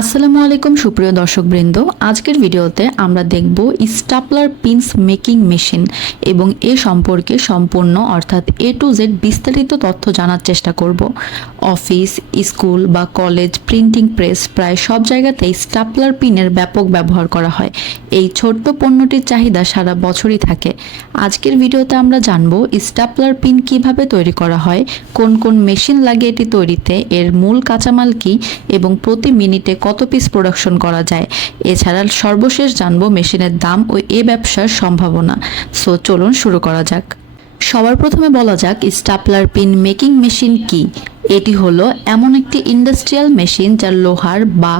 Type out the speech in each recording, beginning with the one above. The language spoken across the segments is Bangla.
আসসালামু আলাইকুম সুপ্রিয় দর্শকবৃন্দ, আজকের ভিডিওতে আমরা দেখব স্টাপলার পিনস মেকিং মেশিন এবং এ সম্পর্কে সম্পূর্ণ অর্থাৎ এ টু জেড বিস্তারিত তথ্য জানার চেষ্টা করব। অফিস, স্কুল বা কলেজ, প্রিন্টিং প্রেস প্রায় সব জায়গাতেই স্টাপলার পিনের ব্যাপক ব্যবহার করা হয়। এই ছোট্ট পণ্যটির চাহিদা সারা বছরই থাকে। আজকের ভিডিওতে আমরা জানব স্টাপলার পিন কিভাবে তৈরি করা হয়, কোন কোন মেশিন লাগে এটি তৈরিতে, এর মূল কাঁচামাল কি এবং প্রতি মিনিটে কত পিস প্রোডাকশন করা যায়। এছাড়া সর্বশেষ জানবো মেশিনের দাম ও এ ব্যবসার সম্ভাবনা। সো চলুন শুরু করা যাক। সবার প্রথমে বলা যাক স্টাপলার পিন মেকিং মেশিন কি। এটি হলো এমন একটি ইন্ডাস্ট্রিয়াল মেশিন যা লোহার বা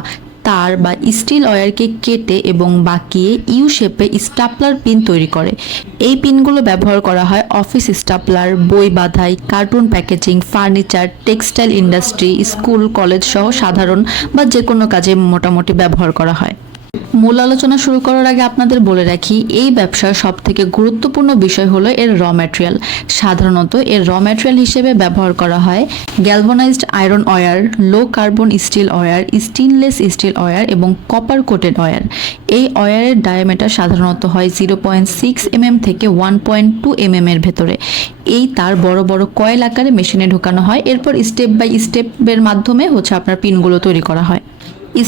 তার বা স্টিল ওয়্যারকে কেটে এবং বাঁকিয়ে ইউ শেপে স্টাপলার পিন তৈরি করে। এই পিনগুলো ব্যবহার করা হয় অফিস স্টাপলার, বই বাঁধাই, carton packaging, furniture, textile industry, school, college সহ সাধারণ বা যে কোনো কাজে মোটামুটি ব্যবহার করা হয়। মূল আলোচনা শুরু করার আগে আপনাদের বলে রাখি, এই ব্যবসার সবথেকে গুরুত্বপূর্ণ বিষয় হলো এর র ম্যাটেরিয়াল। সাধারণত এর র ম্যাটেরিয়াল হিসেবে ব্যবহার করা হয় galvanised iron wire, low carbon steel wire, stainless steel wire এবং কপার কোটেড ওয়্যার। এই ওয়্যারের ডায়ামিটার সাধারণত হয় 0.6 mm থেকে 1.2 mm এর ভেতরে। এই তার বড় বড় কয়েল আকারে মেশিনে ঢোকানো হয়, এরপর স্টেপ বাই স্টেপের মাধ্যমে আপনার পিনগুলো তৈরি করা হয়।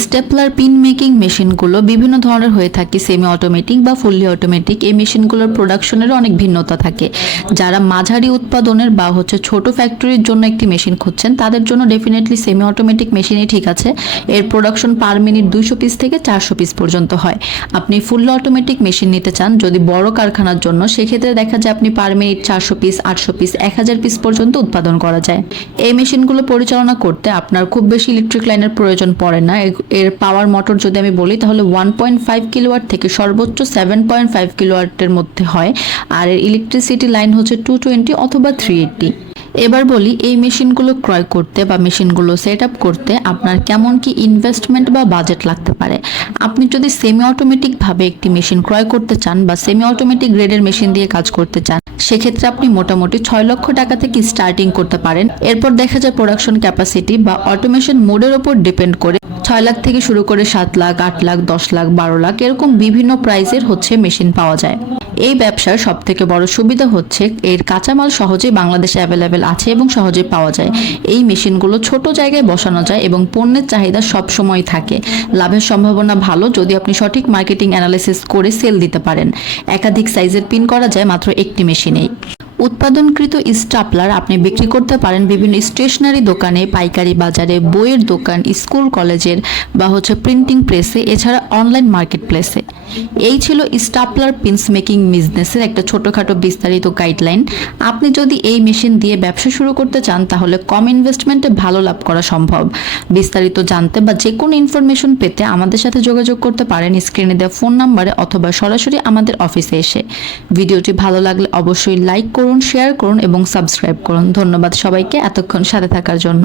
স্টেপলার পিন মেকিং মেশিনগুলো বিভিন্ন ধরনের হয়ে থাকে, সেমি অটোমেটিক বা ফুললি অটোমেটিক। এই মেশিনগুলোর প্রোডাকশনেরও অনেক ভিন্নতা থাকে। যারা মাঝারি উৎপাদনের বা ছোট ফ্যাক্টরির জন্য একটি মেশিন খুঁজছেন তাদের জন্য ডেফিনেটলি সেমি অটোমেটিক মেশিনই ঠিক আছে। এর প্রোডাকশন পার মিনিট 200 পিস থেকে 400 পিস পর্যন্ত হয়। আপনি ফুললি অটোমেটিক মেশিন নিতে চান যদি বড় কারখানার জন্য, সেক্ষেত্রে দেখা যায় আপনি per minute 400 piece, 800 piece, 1000 piece পর্যন্ত উৎপাদন করা যায়। এই মেশিনগুলো পরিচালনা করতে আপনার খুব বেশি ইলেকট্রিক লাইনের প্রয়োজন পড়ে না। এর পাওয়ার মোটর যদি আমি বলি তাহলে 1.5 কিলোওয়াট থেকে সর্বোচ্চ 7.5 কিলোওয়াটের মধ্যে হয়, আর এর ইলেকট্রিসিটি লাইন হচ্ছে 220 অথবা 380। এবার বলি এই মেশিনগুলো ক্রয় করতে বা মেশিনগুলো সেট আপ করতে আপনার কেমন কি ইনভেস্টমেন্ট বা বাজেট লাগতে পারে। আপনি যদি সেমি অটোমেটিক ভাবে একটি মেশিন ক্রয় করতে চান বা সেমি অটোমেটিক গ্রেডের মেশিন দিয়ে কাজ করতে চান, সেক্ষেত্রে আপনি মোটামুটি 6 লক্ষ টাকা থেকে স্টার্টিং করতে পারেন। এরপর দেখা যায় প্রোডাকশন ক্যাপাসিটি বা অটোমেশন মোডের ওপর ডিপেন্ড করে 6 লাখ থেকে শুরু করে 7 লাখ, 8 লাখ, 10 লাখ, 12 লাখ এরকম বিভিন্ন প্রাইসের মেশিন পাওয়া যায়। এই ব্যবসার সব থেকে বড় সুবিধা হচ্ছে এর কাঁচামাল সহজেই বাংলাদেশে অ্যাভেলেবেল আছে এবং সহজেই পাওয়া যায়। এই মেশিনগুলো ছোট জায়গায় বসানো যায় এবং পণ্যের চাহিদা সব সময় থাকে। লাভের সম্ভাবনা ভালো যদি আপনি সঠিক মার্কেটিং অ্যানালাইসিস করে সেল দিতে পারেন। একাধিক সাইজের পিন করা যায় মাত্র একটি মেশিনেই। উৎপাদনকৃত স্টাপলার আপনি বিক্রি করতে পারেন বিভিন্ন স্টেশনারি দোকানে, পাইকারি বাজারে, বইয়ের দোকান, স্কুল কলেজের বা প্রিন্টিং প্রেসে, এছাড়া অনলাইন মার্কেট প্লেসে। এই ছিল স্টাপলার পিনস মেকিং বিজনেসের একটা ছোটখাটো বিস্তারিত গাইডলাইন। আপনি যদি এই মেশিন দিয়ে ব্যবসা শুরু করতে চান তাহলে কম ইনভেস্টমেন্টে ভালো লাভ করা সম্ভব। বিস্তারিত জানতে বা যে কোনো ইনফরমেশন পেতে আমাদের সাথে যোগাযোগ করতে পারেন স্ক্রিনে দেওয়া ফোন নাম্বারে অথবা সরাসরি আমাদের অফিসে এসে। ভিডিওটি ভালো লাগলে অবশ্যই লাইক করুন, শেয়ার করুন এবং সাবস্ক্রাইব করুন। ধন্যবাদ সবাইকে এতক্ষণ সাথে থাকার জন্য।